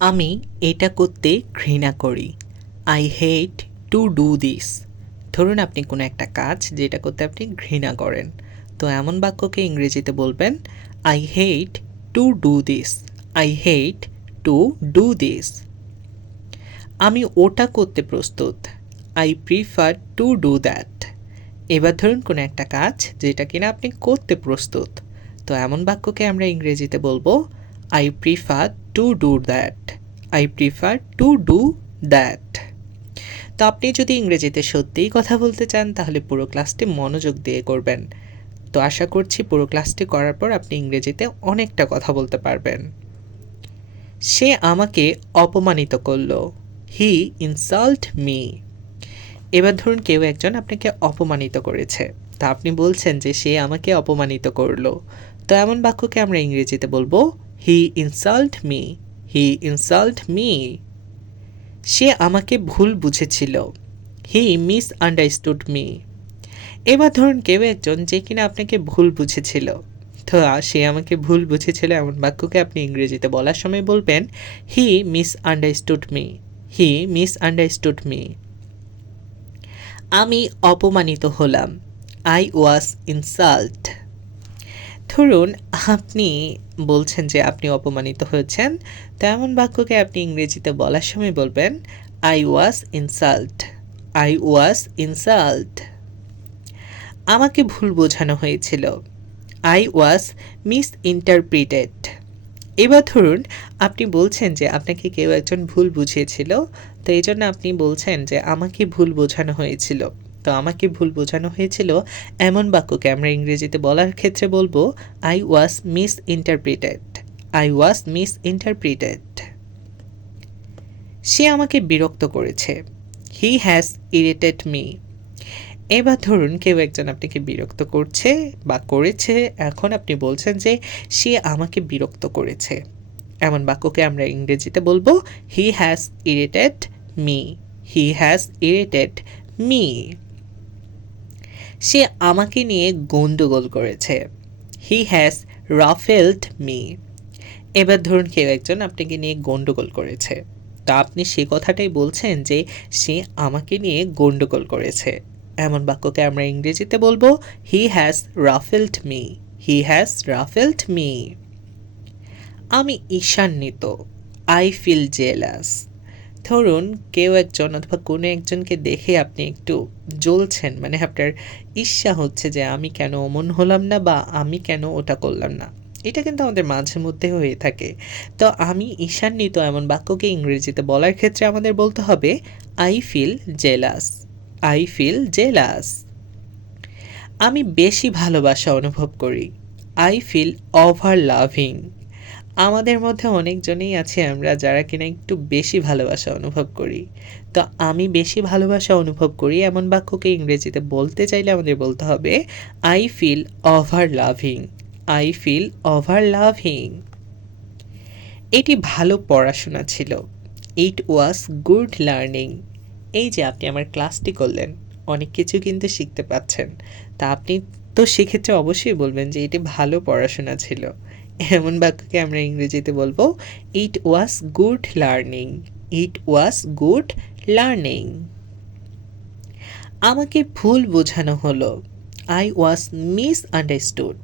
আমি এটা করতে ঘৃণা করি। I hate to do this. ধরুন আপনি কোনো একটা কাজ যেটা করতে আপনি ঘৃণা করেন, তো এমন বাক্যকে ইংরেজিতে বলবেন I hate to do this. I hate to do this. আমি ওটা করতে প্রস্তুত। I prefer to do that. এবার ধরুন কোনো একটা কাজ যেটা কিনা আপনি করতে প্রস্তুত, তো এমন বাক্যকে আমরা ইংরেজিতে বলবো I prefer to do that. I prefer to do that. তো আপনি যদি ইংরেজিতে সত্যিই কথা বলতে চান তাহলে পুরো ক্লাসটি মনোযোগ দিয়ে করবেন। তো আশা করছি পুরো ক্লাসটি করার পর আপনি ইংরেজিতে অনেকটা কথা বলতে পারবেন। সে আমাকে অপমানিত করলো। হি ইনসাল্ট মি। এবার ধরুন কেউ একজন আপনাকে অপমানিত করেছে, তা আপনি বলছেন যে সে আমাকে অপমানিত করলো, তো এমন বাক্যকে আমরা ইংরেজিতে বলবো he insult me. He insult me. সে আমাকে ভুল বুঝেছিল। He misunderstood me. এবার ধরুন কেউ একজন যে কিনা আপনাকে ভুল বুঝেছিল, তো সে আমাকে ভুল বুঝেছিল এমন বাক্যকে আপনি ইংরেজিতে বলার সময় বলবেন হি মিস আন্ডারস্টুড মি। হি মিস আন্ডারস্টুড মি। আমি অপমানিত হলাম। I was insult. ধরুন আপনি বলছেন যে আপনি অপমানিত হয়েছেন, তো এমন বাক্যকে আপনি ইংরেজিতে বলার সময় বলবেন I was insult. I was insult. আমাকে ভুল বোঝানো হয়েছিল। I was miss interpreted. এবার ধরুন আপনি বলছেন যে আপনাকে কেউ একজন ভুল বুঝিয়েছিল, তো এই জন্য আপনি বলছেন যে আমাকে ভুল বোঝানো হয়েছিল। তো আমাকে ভুল বোঝানো হয়েছিল এমন বাক্যকে আমরা ইংরেজিতে বলার ক্ষেত্রে বলবো I was misinterpreted. I was misinterpreted. সে আমাকে বিরক্ত করেছে। He has irritated me. এবার ধরুন কেউ একজন আপনাকে বিরক্ত করছে বা করেছে, এখন আপনি বলছেন যে সে আমাকে বিরক্ত করেছে, এমন বাক্যকে আমরা ইংরেজিতে বলবো he has irritated me. He has irritated me. সে আমাকে নিয়ে গন্ডগোল করেছে। He has ruffled me. এবার ধরুন কেউ একজন আপনাকে নিয়ে গন্ডগোল করেছে, তা আপনি সে কথাটাই বলছেন যে সে আমাকে নিয়ে গন্ডগোল করেছে, এমন বাক্যকে আমরা ইংরেজিতে বলবো he has ruffled me. He has ruffled me. আমি ঈর্ষান্বিত। I feel jealous. ধরুন কেউ একজন অথবা কোনো একজনকে দেখে আপনি একটু জ্বলছেন, মানে আপনার ঈর্ষা হচ্ছে যে আমি কেন অমন হলাম না বা আমি কেন ওটা করলাম না। এটা কিন্তু আমাদের মাঝে মধ্যে হয়ে থাকে। তো আমি ঈর্ষান্বিত এমন বাক্যকে ইংরেজিতে বলার ক্ষেত্রে আমাদের বলতে হবে I feel jealous. I feel jealous. আমি বেশি ভালোবাসা অনুভব করি। I feel over loving. আমাদের মধ্যে অনেকজনেই আছে আমরা যারা কিনা একটু বেশি ভালোবাসা অনুভব করি। তো আমি বেশি ভালোবাসা অনুভব করি এমন বাক্যকে ইংরেজিতে বলতে চাইলে আমাদের বলতে হবে I feel over loving. I feel over loving. এটি ভালো পড়াশোনা ছিল। It was good learning. এই যে আপনি আমার ক্লাসটি করলেন, অনেক কিছু কিন্তু শিখতে পাচ্ছেন, তা আপনি তো সেক্ষেত্রে অবশ্যই বলবেন যে এটি ভালো পড়াশোনা ছিল। এমন বাক্যকে আমরা ইংরেজিতে বলবো it was good learning. It was good learning. আমাকে ভুল বোঝানো হলো। I was misunderstood.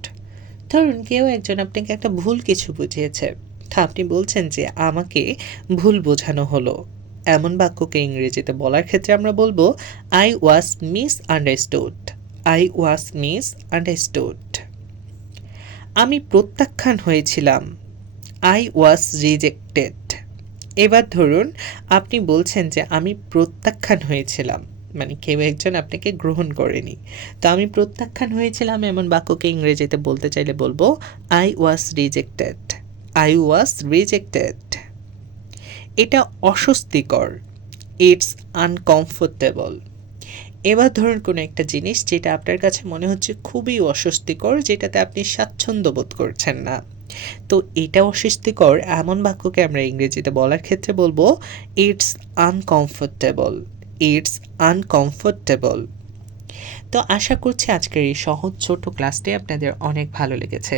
ধরুন কেউ একজন আপনাকে একটা ভুল কিছু বুঝিয়েছে, তা আপনি বলছেন যে আমাকে ভুল বোঝানো হলো, এমন বাক্যকে ইংরেজিতে বলার ক্ষেত্রে আমরা বলবো I was miss understood. I was miss understood. আমি প্রত্যাখ্যান হয়েছিলাম। I was rejected. এবার ধরুন আপনি বলছেন যে আমি প্রত্যাখ্যান হয়েছিলাম, মানে কেউ একজন আপনাকে গ্রহণ করেনি, তো আমি প্রত্যাখ্যান হয়েছিলাম এমন বাক্যকে ইংরেজিতে বলতে চাইলে বলবো I was rejected. I was rejected. এটা অস্বস্তিকর। It's uncomfortable. এবার ধরুন কোনো একটা জিনিস যেটা আপনার কাছে মনে হচ্ছে খুবই অস্বস্তিকর, যেটাতে আপনি স্বাচ্ছন্দ্য বোধ করছেন না, তো এটা অস্বস্তিকর এমন বাক্যকে আমরা ইংরেজিতে বলার ক্ষেত্রে বলবো ইটস আনকমফোর্টেবল। It's uncomfortable. তো আশা করছি আজকের এই সহজ ছোট ক্লাসটি আপনাদের অনেক ভালো লেগেছে।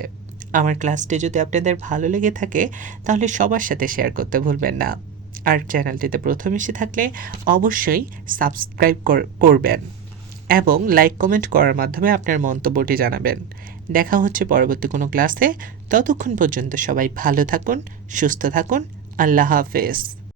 আমার ক্লাসটি যদি আপনাদের ভালো লেগে থাকে তাহলে সবার সাথে শেয়ার করতে ভুলবেন না। আর চ্যানেলটিতে প্রথম এসে থাকলে অবশ্যই সাবস্ক্রাইব করবেন এবং লাইক কমেন্ট করার মাধ্যমে আপনার মন্তব্যটি জানাবেন। দেখা হচ্ছে পরবর্তী কোনো ক্লাসে। ততক্ষণ পর্যন্ত সবাই ভালো থাকুন, সুস্থ থাকুন। আল্লাহ হাফেজ।